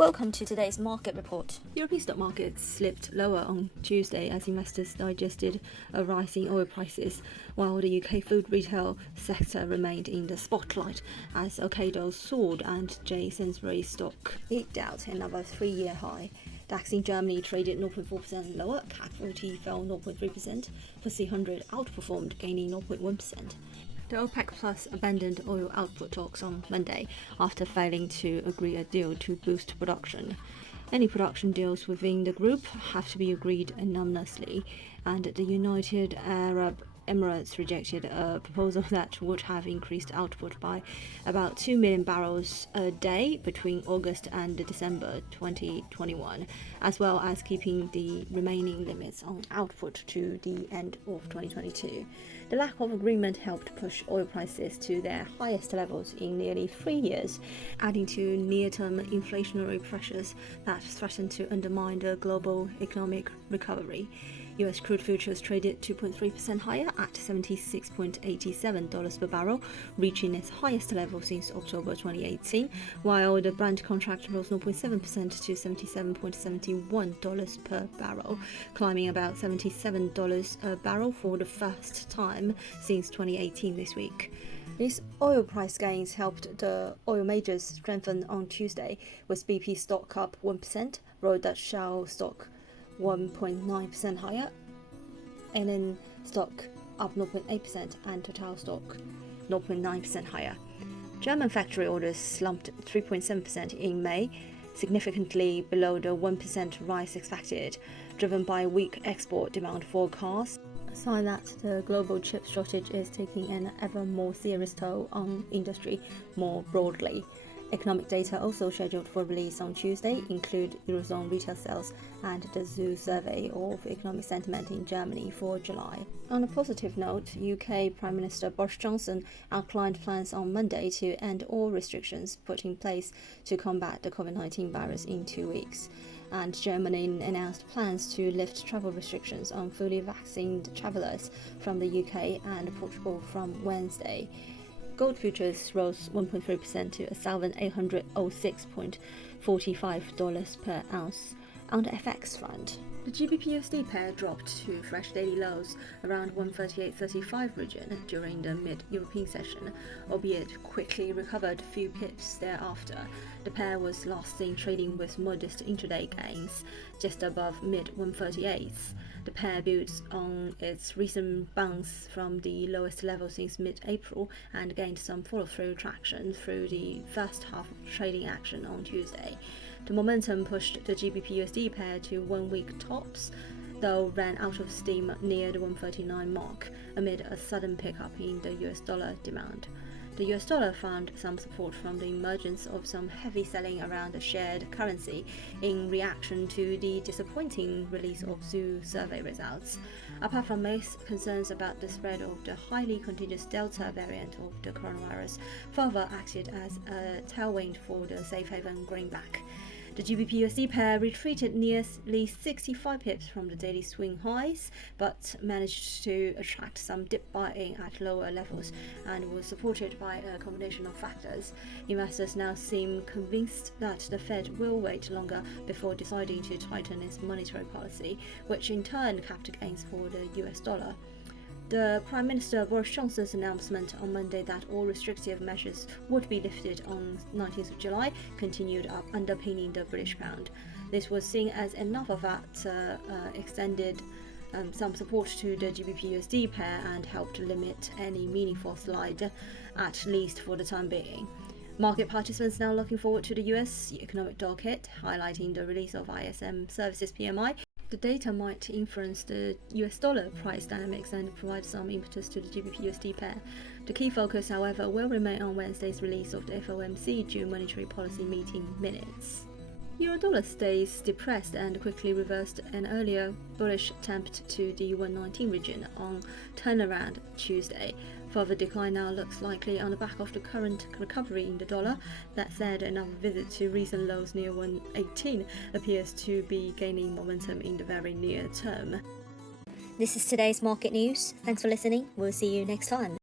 Welcome to today's market report. European stock markets slipped lower on Tuesday as investors digested rising oil prices, while the UK food retail sector remained in the spotlight as Ocado soared and J. Sainsbury's stock eked out another three-year high. DAX in Germany traded 0.4% lower, CAC 40 fell 0.3%, FTSE 100 outperformed, gaining 0.1%. The OPEC Plus abandoned oil output talks on Monday after failing to agree a deal to boost production. Any production deals within the group have to be agreed anonymously, and the United Arab Emirates rejected a proposal that would have increased output by about 2 million barrels a day between August and December 2021, as well as keeping the remaining limits on output to the end of 2022. The lack of agreement helped push oil prices to their highest levels in nearly 3 years, adding to near-term inflationary pressures that threaten to undermine the global economic recovery. US crude futures traded 2.3% higher at $76.87 per barrel, reaching its highest level since October 2018, while the Brent contract rose 0.7% to $77.71 per barrel, climbing about $77 a barrel for the first time since 2018 this week. These oil price gains helped the oil majors strengthen on Tuesday, with BP stock up 1%, Royal Dutch Shell stock 1.9% higher, NN stock up 0.8% and Total stock 0.9% higher. German factory orders slumped 3.7% in May, significantly below the 1% rise expected, driven by weak export demand forecasts, a sign that the global chip shortage is taking an ever more serious toll on industry more broadly. Economic data also scheduled for release on Tuesday include Eurozone retail sales and the ZEW survey of economic sentiment in Germany for July. On a positive note, UK Prime Minister Boris Johnson outlined plans on Monday to end all restrictions put in place to combat the COVID-19 virus in 2 weeks. And Germany announced plans to lift travel restrictions on fully vaccinated travellers from the UK and Portugal from Wednesday. Gold futures rose 1.3% to $1,806.45 per ounce. On the FX front, the GBP/USD pair dropped to fresh daily lows around 138.35 region during the mid-European session, albeit quickly recovered a few pips thereafter. The pair was last seen trading with modest intraday gains, just above mid-138s. The pair builds on its recent bounce from the lowest level since mid-April and gained some follow-through traction through the first half of trading action on Tuesday. The momentum pushed the GBP/USD pair to 1-week tops, though ran out of steam near the 139 mark amid a sudden pickup in the US dollar demand. The US dollar found some support from the emergence of some heavy selling around the shared currency in reaction to the disappointing release of ZEW survey results. Apart from most concerns about the spread of the highly contagious Delta variant of the coronavirus, further acted as a tailwind for the safe haven greenback. The GBP/USD pair retreated nearly 65 pips from the daily swing highs, but managed to attract some dip buying at lower levels and was supported by a combination of factors. Investors now seem convinced that the Fed will wait longer before deciding to tighten its monetary policy, which in turn capped gains for the US dollar. The Prime Minister Boris Johnson's announcement on Monday that all restrictive measures would be lifted on 19th of July continued up underpinning the British pound. This was seen as another that extended some support to the GBP/USD pair and helped limit any meaningful slide, at least for the time being. Market participants now looking forward to the US economic docket, highlighting the release of ISM Services PMI. The data might influence the US dollar price dynamics and provide some impetus to the GBP/USD pair. The key focus, however, will remain on Wednesday's release of the FOMC June monetary policy meeting minutes. Euro-dollar stays depressed and quickly reversed an earlier bullish attempt to the 119 region on turnaround Tuesday. Further decline now looks likely on the back of the current recovery in the dollar. That said, another visit to recent lows near 118 appears to be gaining momentum in the very near term. This is today's market news. Thanks for listening. We'll see you next time.